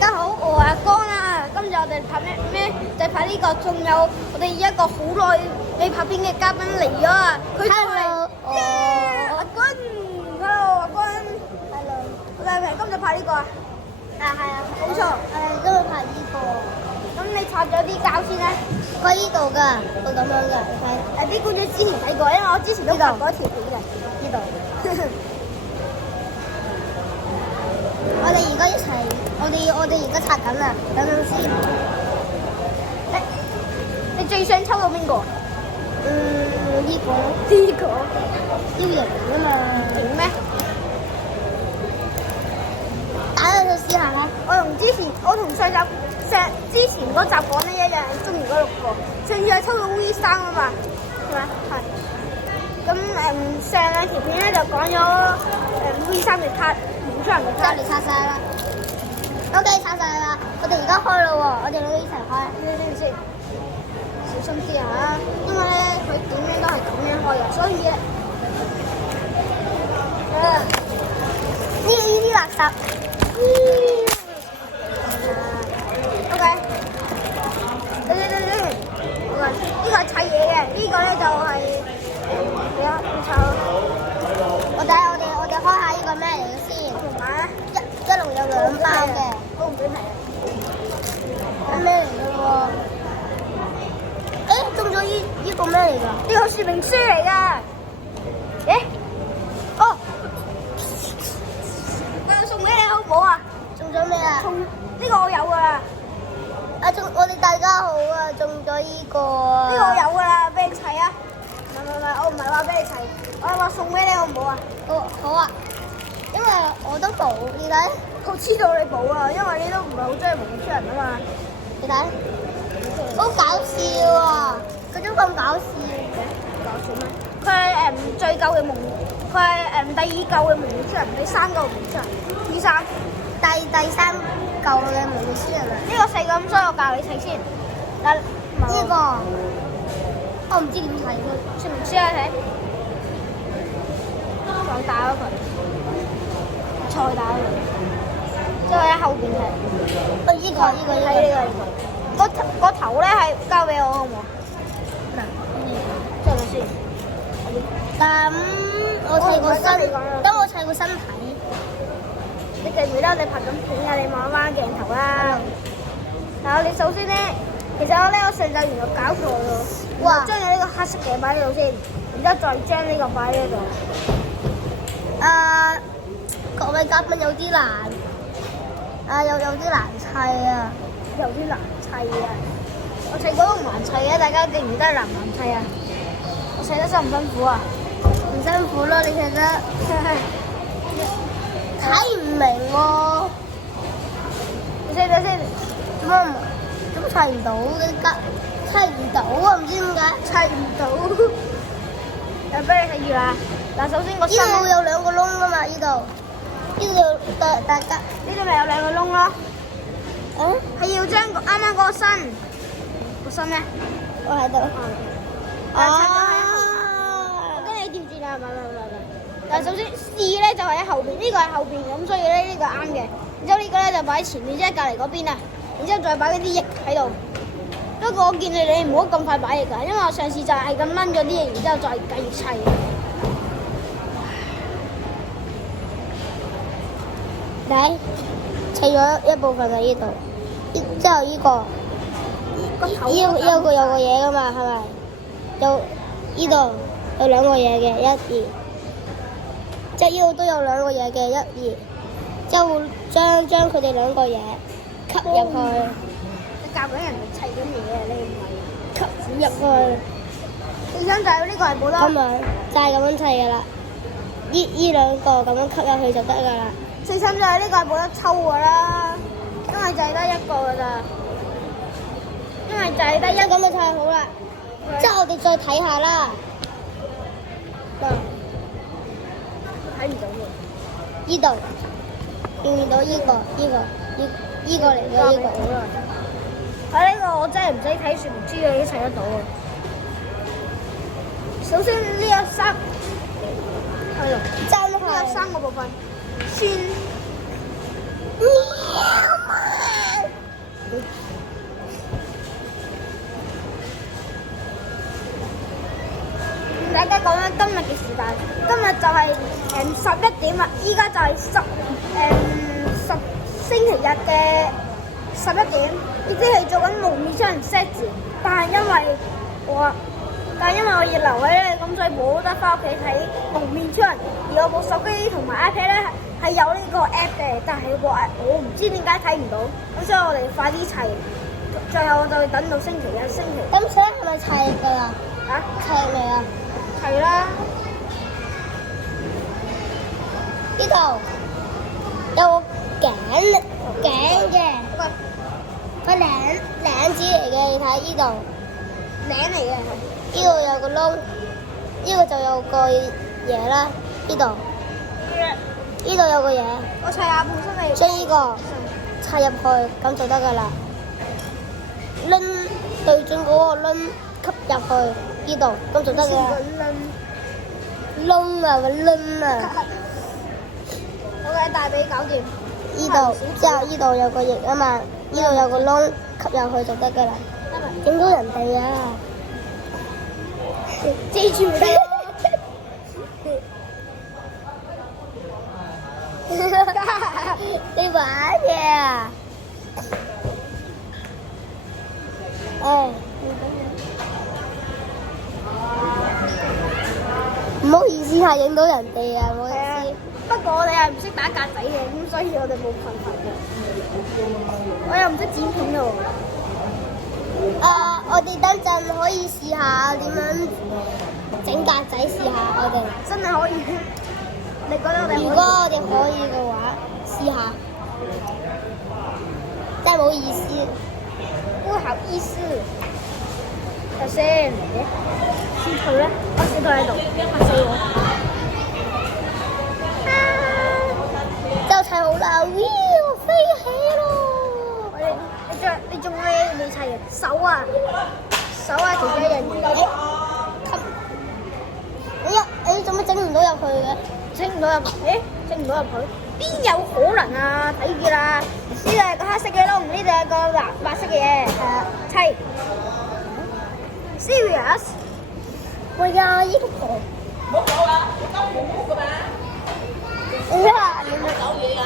大家好，我係阿江啊！今日我哋拍咩？就拍呢個，仲有我哋一個好耐未拍片嘅嘉賓嚟咗啊！佢就係阿君。Hello， 阿君。Hello。我哋係咪今日拍呢個啊？係啊，冇錯。今日拍呢個。咁你拍咗啲膠先咧？佢呢度㗎，佢咁樣㗎，你睇。啲觀眾之前睇過，因為我之前都拍過一條片嘅。呢度。我哋而家一齊，我哋而家拆緊啦，等陣先。你最想抽到邊個？呢個。呢個。要型啊嘛。型咩？打咗就試下啦。我同上集之前嗰集講呢一樣，中意嗰6個。上次係抽到 V3啊嘛，係咪？係。咁上兩條片咧就講咗V3嘅卡。差唔多你拆晒啦 ，OK 拆晒啦，我哋而家開咯喎，我哋一齊開，先，小心啲啊！因為咧佢點樣都係咁樣開嘅，所以呢啲垃圾，OK，呢個係砌嘢嘅，呢個咧就係幾啊？我哋開下呢個咩嚟嘅先？一籠有2包嘅，都唔俾提。係咩嚟嘅喎？中咗呢個咩嚟㗎？呢個說明書嚟㗎。哦，我送俾你好唔好啊？中咗咩啊？送呢個我有㗎。我哋大家好啊！中咗呢個啊！呢個我有㗎啦，俾你砌啊！唔係，我唔係話俾你砌，我係話送俾你好唔好啊？好啊！因為我都冇，你睇。我知道你冇啊，因為你都唔係好中意蒙面超人啊嘛。你睇，好搞笑啊！嗰種咁搞笑嘅，搞笑咩？佢係最舊嘅佢係第2舊嘅蒙面超人，第3舊蒙面超人。V3。第3舊嘅蒙面超人啊！呢個細咁，所以我教你砌先。嗱，呢個我唔知點睇嘅，說明書啊睇。再打咗佢，再打咗佢，即係喺後邊係。呢個。個頭咧係交俾我好唔好？嗱，即係咪先？咁我砌個身，等我砌個身體。你記住啦，你拍緊片啊，你望翻鏡頭啦。嗱，你首先咧，其實我上集原來搞錯咗，哇！將你呢個黑色嘅擺喺度先，然之後再將呢個擺喺度。各位嘉賓有啲難，有啲難砌啊，有啲難砌啊！我砌過都唔難砌嘅，大家記唔記得難唔難砌啊？我砌得辛唔辛苦啊？唔辛苦咯，你砌得睇唔明喎。你砌咗先，咁砌唔到嘅，砌唔到啊！唔知點解砌唔到。又俾你睇住啦。嗱，首先個身呢度有2個窿噶嘛，呢度大家呢度咪有2個窿咯。係要將啱啱嗰個身咧，我喺度。我跟你調轉啦，唔。但係首先 C 咧就係喺後邊，呢個係後邊咁，所以咧呢個啱嘅。然之後呢個咧就擺喺前面，即係隔離嗰邊啊。然之後再擺嗰啲翼喺度。不過我建議你唔好咁快擺翼㗎，因為我上次就係咁掹咗啲翼，然之後再繼續砌。睇，砌咗一部分喺呢度，之後呢個有個嘢噶嘛，係咪？呢度有2個嘢嘅，1、2，即係呢度都有2個嘢嘅，1、2，之後將佢哋2個嘢吸入去。你教緊人哋砌緊嘢啊！你唔係吸入去。你想就係呢個係冇得。咁樣就係咁樣砌噶啦，呢2個咁樣吸入去就得噶啦。最慘就係呢個係冇得抽㗎啦，因為就係得1個㗎咋。因為就係得1個，咁就砌好啦。之後我哋再睇下啦。睇唔到喎。呢度見唔見到呢個嚟嘅呢個？呢個我真係唔使睇說明書嘅，已經砌得到啊！首先呢個3個部分先。11點啦，依家就係星期日嘅11點，亦即係做緊蒙面超人 set 字，但係因為我要留位咧，咁所以冇得翻屋企睇蒙面超人。而我部手機同埋 iPad 咧係有呢個 app 嘅，但係我唔知點解睇唔到，咁所以我哋快啲砌。最後我就等到星期一。咁所以係咪砌㗎啦？啊，砌未啊？係啦。呢度有個頸嘅，個領子嚟嘅，你睇呢度領嚟嘅。呢度有個窿，呢個就有個嘢啦。呢度有個嘢，我砌下本身係將呢個砌入去，咁就得㗎啦。掄對準嗰個掄吸入去呢度，咁就得㗎啦。窿啊，個掄啊！我嘅大髀搞掂。呢度之後呢度有個翼啊嘛，呢度有個窿吸入去就得㗎啦。影到人哋啊！記住你。你玩嘅啊？唔好意思係影到人哋啊，唔好意思。不過我哋係唔識打格仔嘅，咁所以我哋冇辦法嘅。我又唔識剪片喎。我哋等陣可以試下點樣整格仔，試下我哋。真係可以。你覺得我哋？如果我哋可以嘅話，試下。真係冇意思。不好意思。頭先，小腿咧，小腿喺度，嚇死我！就砌好啦，飛起咯！你仲未砌嘅手啊，其中一樣嘢。你做乜整唔到入去嘅？整唔到入去？邊有可能啊？睇住啦，呢度係個黑色嘅窿，呢度係個白色嘅嘢。係啊，砌。Serious？喂呀，呢個冇搞啊！你搞冇冇㗎嘛？呀，你冇搞嘢啊！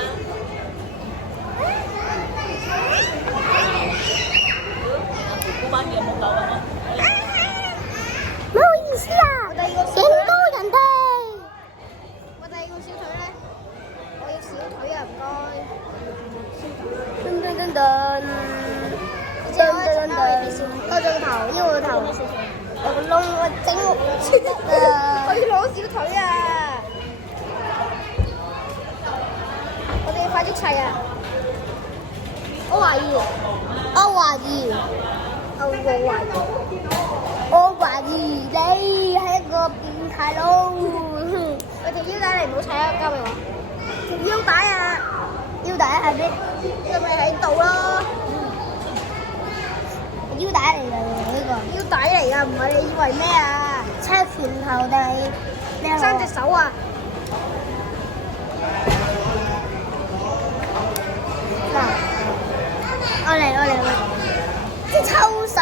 嗰班嘢冇搞啊！唔好意思啊，影到人哋。我第二個小腿咧，我要小腿啊，唔該。噔噔噔噔，多咗個頭，呢個頭有個窿，我整我要攞小腿啊！我哋要快啲砌啊！我懷疑你係一個變態佬。我條腰帶你唔好砌啊，交俾我。條腰帶啊！腰帶喺邊？咁咪喺度咯。腰帶嚟㗎呢個。腰帶嚟㗎，唔係你以為咩啊？砌拳頭定係咩啊3隻手啊！嗱，我嚟，即抽手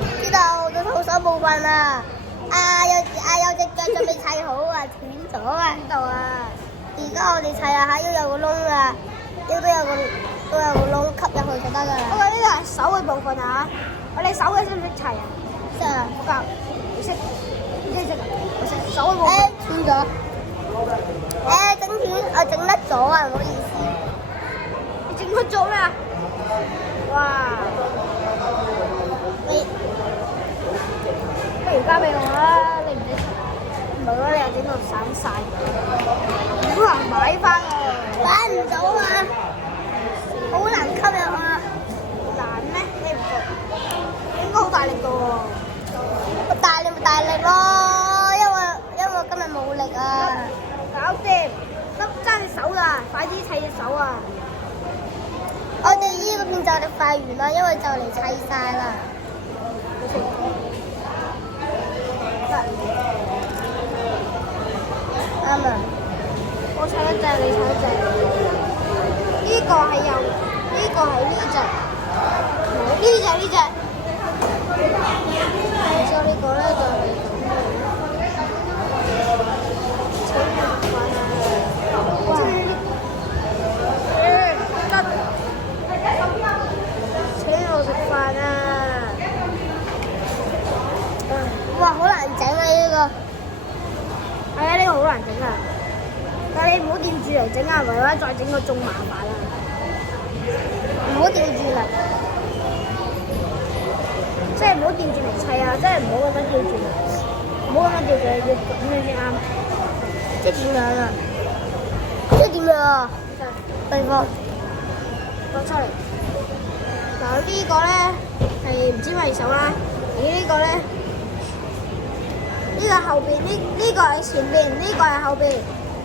呢度到套手部分啦。有隻腳仲未砌好啊，斷咗啊呢度啊！而家我哋砌下下腰有個窿啊，腰都有個窿吸入去就得㗎啦。不過呢度係手嘅部分啊！我哋手嘅識唔識砌啊？識啊！我教你識，我識手嘅部分。斷咗。整斷，我整甩咗啊！唔好意思。你整甩咗咩啊？哇！不如交俾我啦，你唔識，唔係喎，你又整到散晒，好難買翻喎。買唔到啊！好難吸入啊！難咩？你唔覺？應該好大力㗎喎。我大力咪大力咯，因為我今日冇力啊。搞掂，爭隻手啦，快啲砌隻手啊！我哋呢個邊就嚟快完啦，因為就嚟砌晒啦。啱啊！我砌一隻，你砌一隻。呢個係右，呢個係呢隻，呢隻。然之後呢個咧就係咁嘅。請麻煩啊！咧再整個仲麻煩啦。唔好調轉啦，即係唔好調轉嚟砌啊！即係唔好咁樣調轉啊！唔好咁樣調轉，要咁樣先啱。即係點樣啊？即係點樣啊？地方攞出嚟。嗱呢個咧係唔知咪手啦，而呢個咧呢個後邊呢個係前邊，呢個係後邊。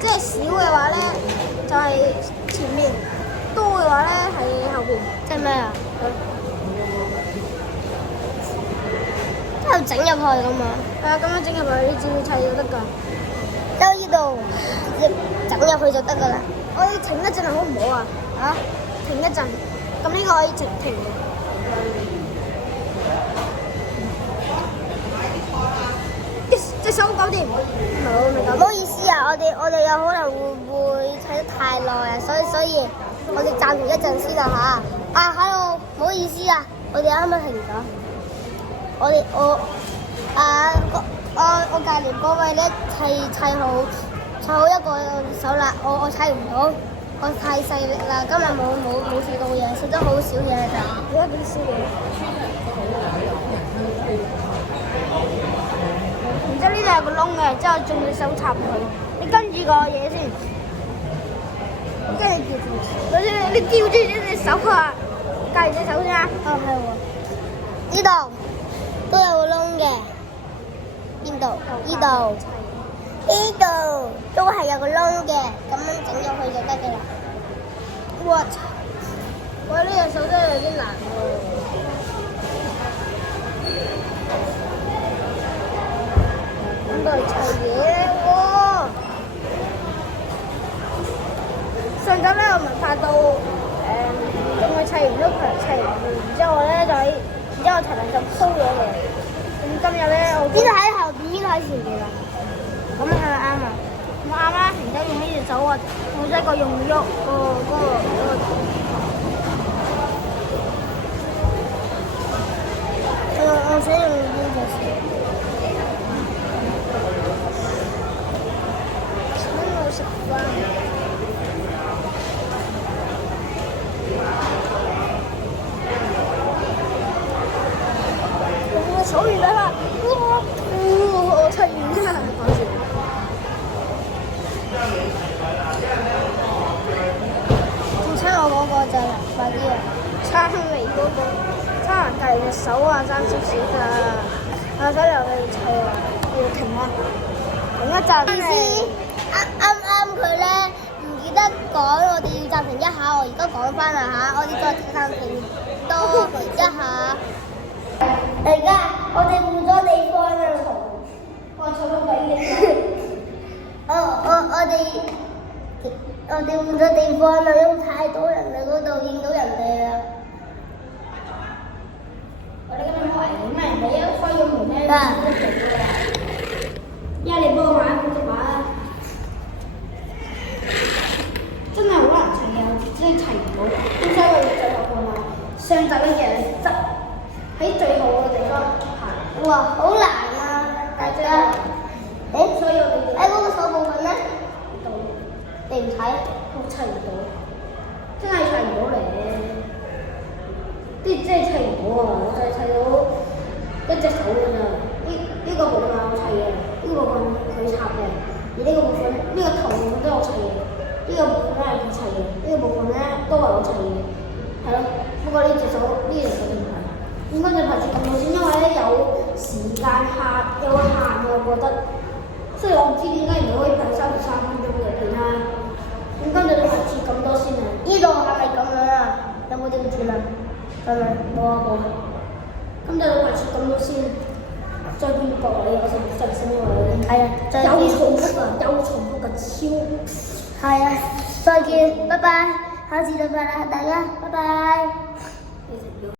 即係少嘅話咧就係前面，多嘅話咧係後邊。即係咩啊？即係整入去咁嘛？係啊，咁樣整入去，你照砌就得㗎。喺呢度整入去就得㗎啦。我哋停一陣好唔好啊？嚇？停一陣，咁呢個可以直停嘅。隻手搞掂，唔好意思啊，我哋有可能會砌得太耐啊，所以我哋暫停一陣先啦嚇。啊，hello，唔好意思啊，我哋啱啱停咗。我隔離嗰位咧砌好一個手啦，我砌唔到，我太細力啦，今日冇食到嘢，食得好少嘢咋。而家幾少嘢？然之後呢度有個窿嘅，之後仲要手插佢，你跟住個嘢先，跟住調住，你吊住隻手啊，隔住隻手先啊。哦，係喎，呢度都有個窿嘅，邊度？呢度。呢度都係有個窿嘅，咁樣整入去就得嘅啦。我操！喂，呢隻手真係有啲難喎。咁都係砌嘢喎。上集咧我咪發到咁佢砌完都砌完，然之後咧然之後陳就鋪咗嘅。咁今日咧我呢個喺後邊，呢個喺前邊啊。咁係咪啱啊？唔啱啦，然之後用呢隻手啊，我即係個用喐我想用呢隻手。我食飯。我手語來了，我砌完啦，講笑。仲砌我嗰個就快啲啊！差尾嗰個，差人隔離隻手啊，爭少少㗎。啊，所以我要砌啊，我要停啊，停一陣。意思啱佢咧，唔記得講，我哋要暫停一下。我而家講翻啦嚇，我哋再暫停多一下。而家我哋換咗地方啦。我坐到底嘅。我哋換咗地方啦，因為太多人啦，嗰度見到人哋啦。我哋今日開咩？你一開個門咧，啊！一你幫我買一隻馬啦。真係好難砌啊！真係砌唔到。咁所以我哋最後換啦。上集嘅嘢執喺最後嘅地方行。哇，好難啊！大家，所以我哋嗰個手部分咧，你唔睇？我砌唔到，真係砌唔到嚟。啲真係砌唔到啊！我就係砌到一隻手㗎咋。呢個部分係我砌嘅，呢個部分佢插嘅，而呢個部分呢個頭部分都係我砌嘅，呢個部分咧係佢砌嘅，呢個部分咧都係我砌嘅，係咯。不過呢隻手唔係，應該就排住咁耐先，因為咧有時間限有限嘅，我覺得。雖然我唔知點解唔可以排33分鐘嘅片啦，咁跟住你排住咁多先啊？呢度係咪咁樣啊？有冇調轉啊？係咪？冇啊冇啊。咁就你排住咁多先，再見各位，我就升咗你。係啊，再見。有重複啊，有重複嘅超。係啊，再見，拜拜，下次再見啦，大家，拜拜。